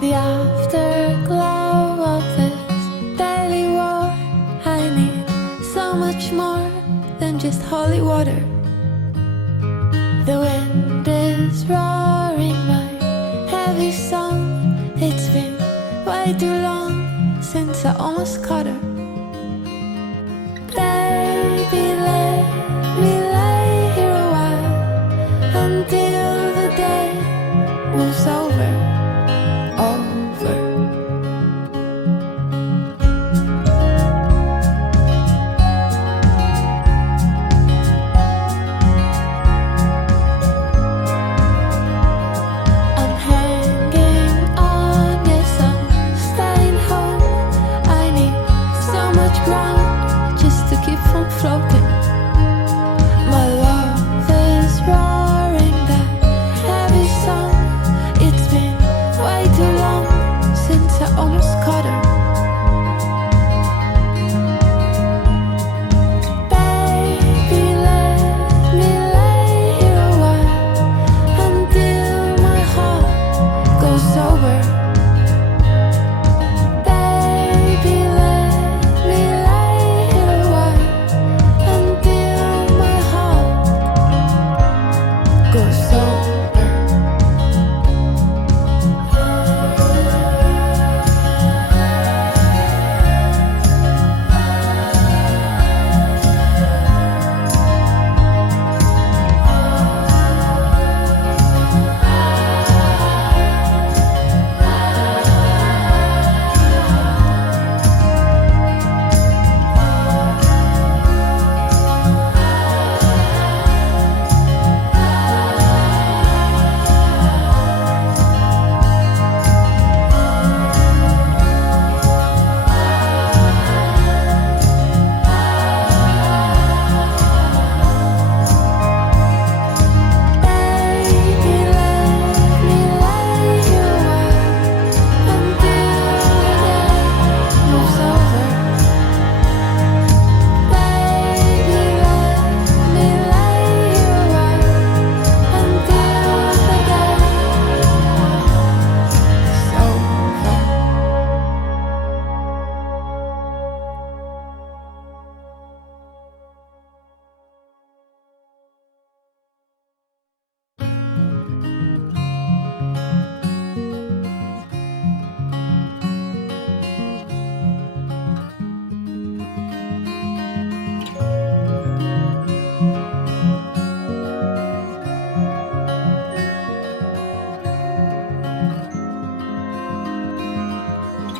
The afterglow of this daily war. I need so much more than just holy water. The wind is roaring my heavy song. It's been way too long since I almost caught her. Baby, let me lay here a while until the day moves over. I'm hanging on, yes, I'm staying home. I need so much ground just to keep from floating. My love is roaring that heavy song. It's been way too long since I almost caught her. Baby, let me lay here a while until my heart goes sober. Baby, let me lay here a while until my heart goes sober.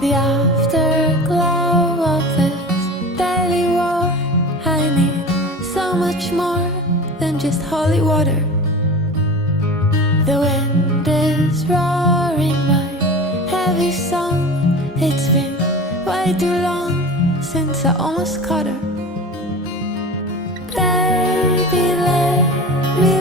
The afterglow of this daily war. I need so much more than just holy water. The wind is roaring my heavy song. It's been way too long since I almost caught her. Baby, let me